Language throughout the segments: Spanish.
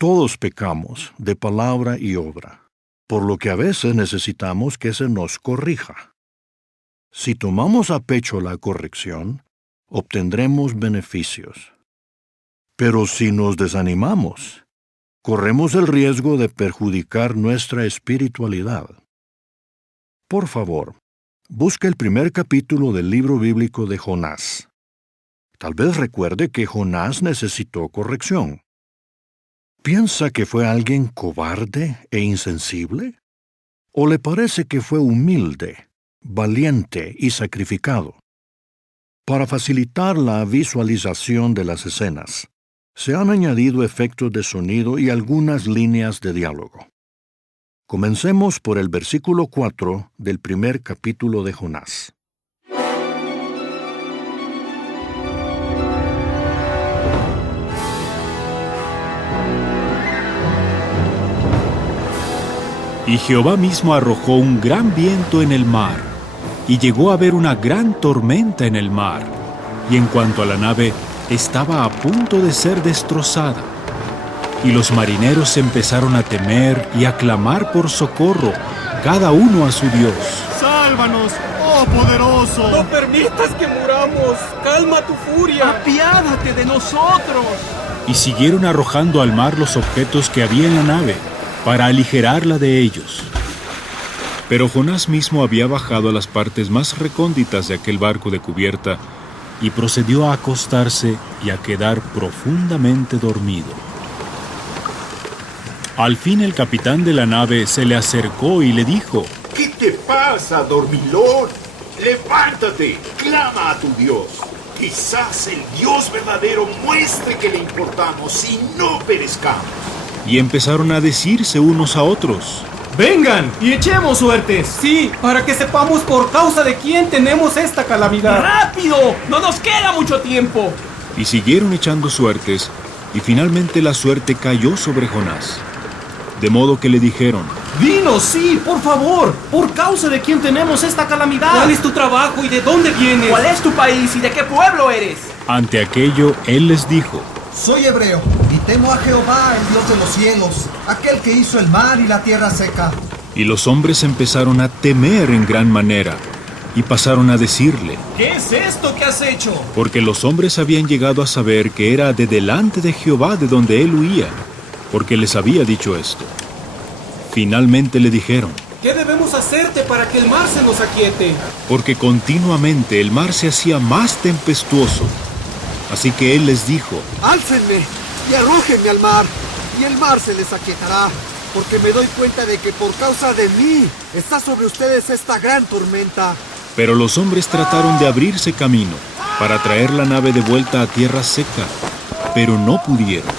Todos pecamos de palabra y obra, por lo que a veces necesitamos que se nos corrija. Si tomamos a pecho la corrección, obtendremos beneficios. Pero si nos desanimamos, corremos el riesgo de perjudicar nuestra espiritualidad. Por favor, busque el primer capítulo del libro bíblico de Jonás. Tal vez recuerde que Jonás necesitó corrección. ¿Piensa que fue alguien cobarde e insensible? ¿O le parece que fue humilde, valiente y sacrificado? Para facilitar la visualización de las escenas, se han añadido efectos de sonido y algunas líneas de diálogo. Comencemos por el versículo 4 del primer capítulo de Jonás. Y Jehová mismo arrojó un gran viento en el mar, y llegó a haber una gran tormenta en el mar, y en cuanto a la nave, estaba a punto de ser destrozada. Y los marineros empezaron a temer y a clamar por socorro, cada uno a su Dios. ¡Sálvanos, oh poderoso! ¡No permitas que muramos! ¡Calma tu furia! ¡Apiádate de nosotros! Y siguieron arrojando al mar los objetos que había en la nave, para aligerarla de ellos. Pero Jonás mismo había bajado a las partes más recónditas de aquel barco de cubierta, y procedió a acostarse y a quedar profundamente dormido. Al fin el capitán de la nave se le acercó y le dijo: ¿Qué te pasa, dormilón? ¡Levántate! ¡Clama a tu Dios! Quizás el Dios verdadero muestre que le importamos y no perezcamos. Y empezaron a decirse unos a otros: ¡Vengan y echemos suertes! Sí, para que sepamos por causa de quién tenemos esta calamidad. ¡Rápido! ¡No nos queda mucho tiempo! Y siguieron echando suertes, y finalmente la suerte cayó sobre Jonás. De modo que le dijeron: ¡Dinos, sí, por favor! ¿Por causa de quién tenemos esta calamidad? ¿Cuál es tu trabajo y de dónde vienes? ¿Cuál es tu país y de qué pueblo eres? Ante aquello, él les dijo: Soy hebreo, y temo a Jehová, el Dios de los cielos, aquel que hizo el mar y la tierra seca. Y los hombres empezaron a temer en gran manera, y pasaron a decirle: ¿Qué es esto que has hecho? Porque los hombres habían llegado a saber que era de delante de Jehová de donde él huía, porque les había dicho esto. Finalmente le dijeron: ¿Qué debemos hacerte para que el mar se nos aquiete? Porque continuamente el mar se hacía más tempestuoso. Así que él les dijo: Álcenme y arrójenme al mar, y el mar se les aquietará, porque me doy cuenta de que por causa de mí está sobre ustedes esta gran tormenta. Pero los hombres trataron de abrirse camino para traer la nave de vuelta a tierra seca, pero no pudieron,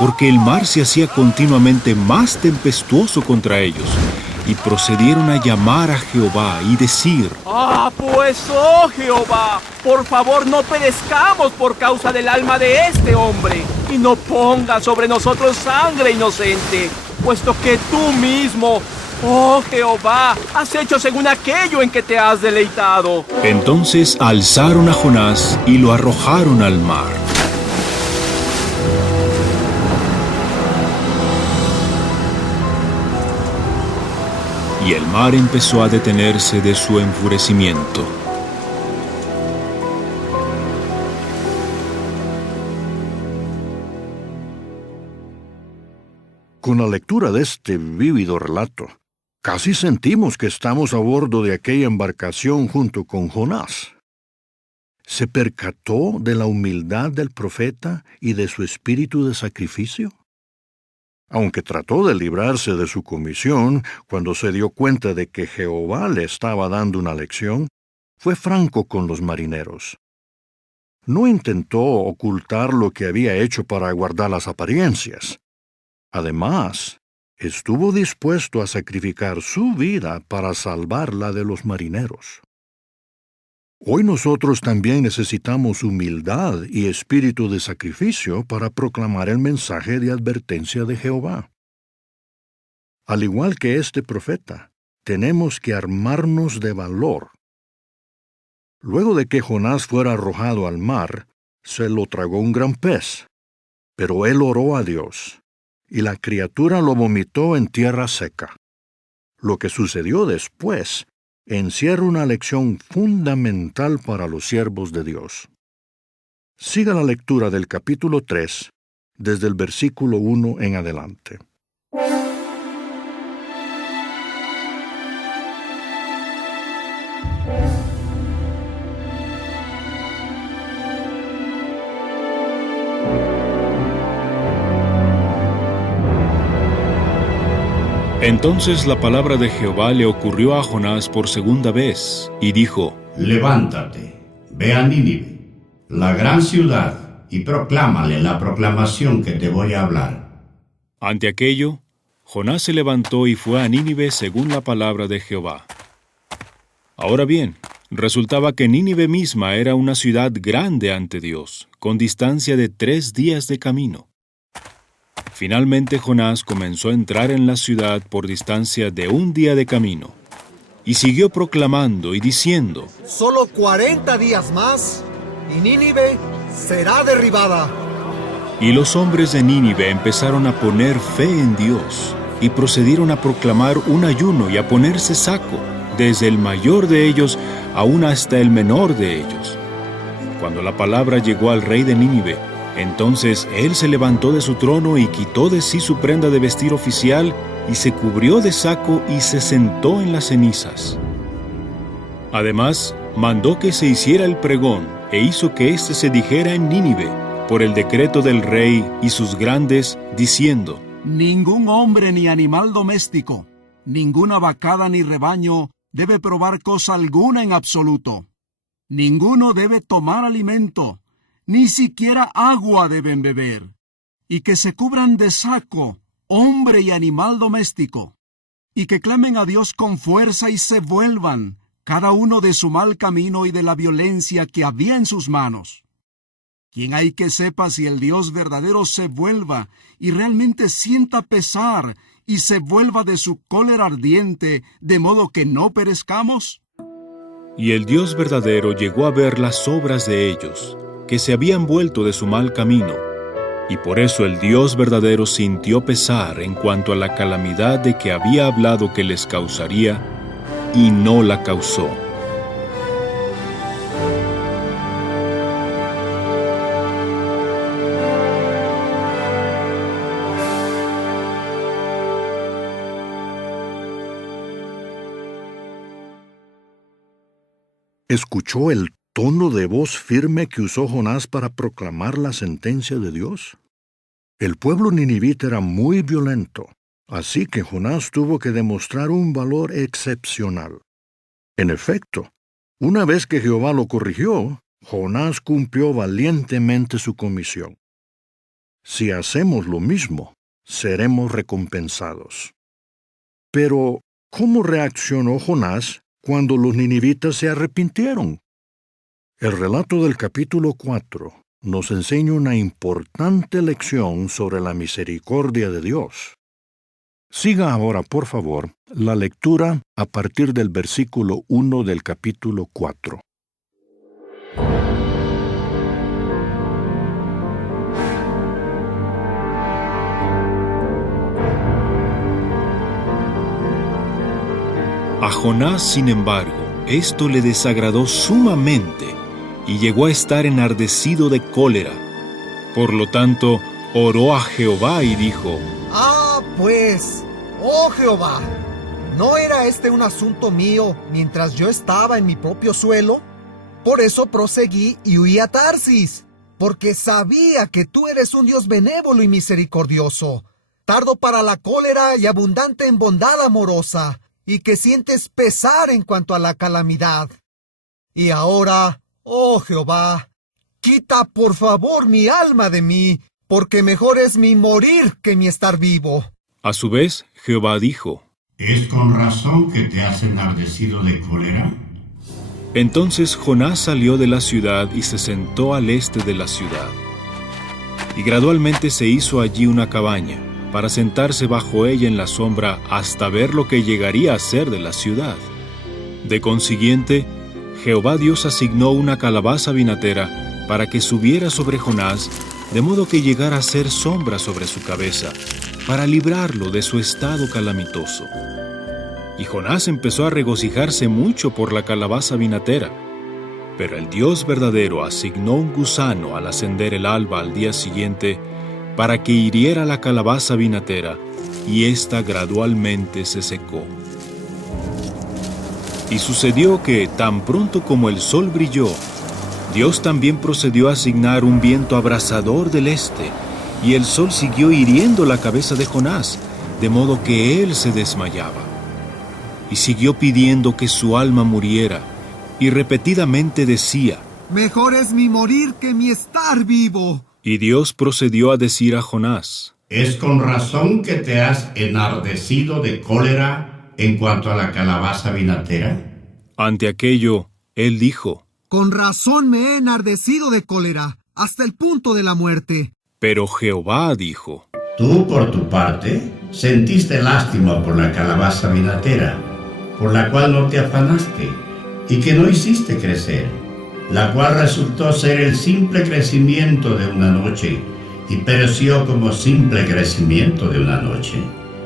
porque el mar se hacía continuamente más tempestuoso contra ellos, y procedieron a llamar a Jehová y decir: ¡Ah, pues, oh Jehová! Por favor, no perezcamos por causa del alma de este hombre, y no pongas sobre nosotros sangre inocente, puesto que tú mismo, oh Jehová, has hecho según aquello en que te has deleitado. Entonces alzaron a Jonás y lo arrojaron al mar. Y el mar empezó a detenerse de su enfurecimiento. Con la lectura de este vívido relato, casi sentimos que estamos a bordo de aquella embarcación junto con Jonás. ¿Se percató de la humildad del profeta y de su espíritu de sacrificio? Aunque trató de librarse de su comisión, cuando se dio cuenta de que Jehová le estaba dando una lección, fue franco con los marineros. No intentó ocultar lo que había hecho para guardar las apariencias. Además, estuvo dispuesto a sacrificar su vida para salvar la de los marineros. Hoy nosotros también necesitamos humildad y espíritu de sacrificio para proclamar el mensaje de advertencia de Jehová. Al igual que este profeta, tenemos que armarnos de valor. Luego de que Jonás fuera arrojado al mar, se lo tragó un gran pez, pero él oró a Dios, y la criatura lo vomitó en tierra seca. Lo que sucedió después encierra una lección fundamental para los siervos de Dios. Siga la lectura del capítulo 3, desde el versículo 1 en adelante. Entonces la palabra de Jehová le ocurrió a Jonás por segunda vez, y dijo: Levántate, ve a Nínive, la gran ciudad, y proclámale la proclamación que te voy a hablar. Ante aquello, Jonás se levantó y fue a Nínive según la palabra de Jehová. Ahora bien, resultaba que Nínive misma era una ciudad grande ante Dios, con distancia de 3 días de camino. Finalmente Jonás comenzó a entrar en la ciudad por distancia de 1 día de camino, y siguió proclamando y diciendo: Solo 40 días más, y Nínive será derribada. Y los hombres de Nínive empezaron a poner fe en Dios, y procedieron a proclamar un ayuno y a ponerse saco, desde el mayor de ellos aún hasta el menor de ellos. Cuando la palabra llegó al rey de Nínive, entonces él se levantó de su trono y quitó de sí su prenda de vestir oficial, y se cubrió de saco y se sentó en las cenizas. Además, mandó que se hiciera el pregón, e hizo que éste se dijera en Nínive, por el decreto del rey y sus grandes, diciendo: Ningún hombre ni animal doméstico, ninguna vacada ni rebaño debe probar cosa alguna en absoluto. Ninguno debe tomar alimento, ni siquiera agua deben beber, y que se cubran de saco, hombre y animal doméstico, y que clamen a Dios con fuerza y se vuelvan, cada uno de su mal camino y de la violencia que había en sus manos. ¿Quién hay que sepa si el Dios verdadero se vuelva y realmente sienta pesar y se vuelva de su cólera ardiente, de modo que no perezcamos? Y el Dios verdadero llegó a ver las obras de ellos, que se habían vuelto de su mal camino, y por eso el Dios verdadero sintió pesar en cuanto a la calamidad de que había hablado que les causaría, y no la causó. ¿Escuchó el tono de voz firme que usó Jonás para proclamar la sentencia de Dios? El pueblo ninivita era muy violento, así que Jonás tuvo que demostrar un valor excepcional. En efecto, una vez que Jehová lo corrigió, Jonás cumplió valientemente su comisión. Si hacemos lo mismo, seremos recompensados. Pero, ¿cómo reaccionó Jonás cuando los ninivitas se arrepintieron? El relato del capítulo 4 nos enseña una importante lección sobre la misericordia de Dios. Siga ahora, por favor, la lectura a partir del versículo 1 del capítulo 4. A Jonás, sin embargo, esto le desagradó sumamente, y llegó a estar enardecido de cólera. Por lo tanto, oró a Jehová y dijo: Pues, oh Jehová, ¿no era este un asunto mío mientras yo estaba en mi propio suelo? Por eso proseguí y huí a Tarsis, porque sabía que tú eres un Dios benévolo y misericordioso, tardo para la cólera y abundante en bondad amorosa, y que sientes pesar en cuanto a la calamidad. Y ahora, oh Jehová, quita por favor mi alma de mí, porque mejor es mi morir que mi estar vivo. A su vez, Jehová dijo: ¿Es con razón que te has enardecido de cólera? Entonces Jonás salió de la ciudad y se sentó al este de la ciudad. Y gradualmente se hizo allí una cabaña, para sentarse bajo ella en la sombra hasta ver lo que llegaría a ser de la ciudad. De consiguiente, Jehová Dios asignó una calabaza vinatera para que subiera sobre Jonás, de modo que llegara a ser sombra sobre su cabeza, para librarlo de su estado calamitoso. Y Jonás empezó a regocijarse mucho por la calabaza vinatera. Pero el Dios verdadero asignó un gusano al ascender el alba al día siguiente para que hiriera la calabaza vinatera, y ésta gradualmente se secó. Y sucedió que, tan pronto como el sol brilló, Dios también procedió a asignar un viento abrasador del este, y el sol siguió hiriendo la cabeza de Jonás, de modo que él se desmayaba. Y siguió pidiendo que su alma muriera, y repetidamente decía: Mejor es mi morir que mi estar vivo. Y Dios procedió a decir a Jonás: Es con razón que te has enardecido de cólera en cuanto a la calabaza vinatera. Ante aquello, él dijo: Con razón me he enardecido de cólera, hasta el punto de la muerte. Pero Jehová dijo: Tú, por tu parte, sentiste lástima por la calabaza vinatera, por la cual no te afanaste, y que no hiciste crecer, la cual resultó ser el simple crecimiento de una noche, y pereció como simple crecimiento de una noche.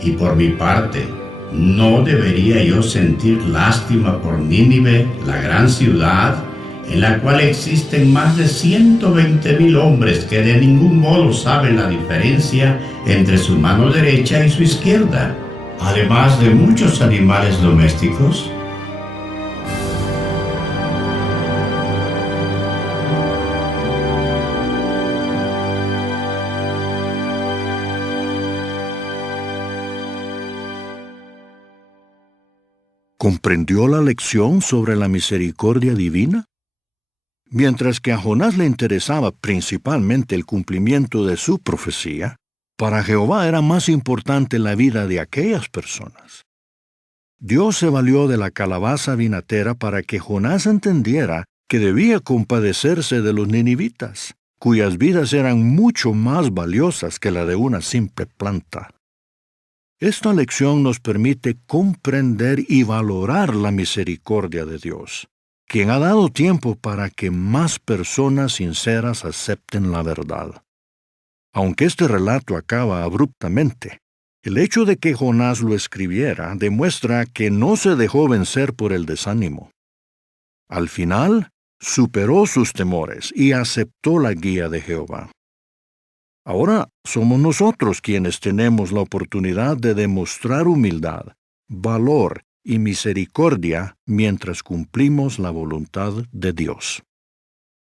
Y por mi parte, ¿no debería yo sentir lástima por Nínive, la gran ciudad, en la cual existen más de 120,000 hombres que de ningún modo saben la diferencia entre su mano derecha y su izquierda, además de muchos animales domésticos? ¿Comprendió la lección sobre la misericordia divina? Mientras que a Jonás le interesaba principalmente el cumplimiento de su profecía, para Jehová era más importante la vida de aquellas personas. Dios se valió de la calabaza vinatera para que Jonás entendiera que debía compadecerse de los ninivitas, cuyas vidas eran mucho más valiosas que la de una simple planta. Esta lección nos permite comprender y valorar la misericordia de Dios, quien ha dado tiempo para que más personas sinceras acepten la verdad. Aunque este relato acaba abruptamente, el hecho de que Jonás lo escribiera demuestra que no se dejó vencer por el desánimo. Al final, superó sus temores y aceptó la guía de Jehová. Ahora somos nosotros quienes tenemos la oportunidad de demostrar humildad, valor y misericordia mientras cumplimos la voluntad de Dios.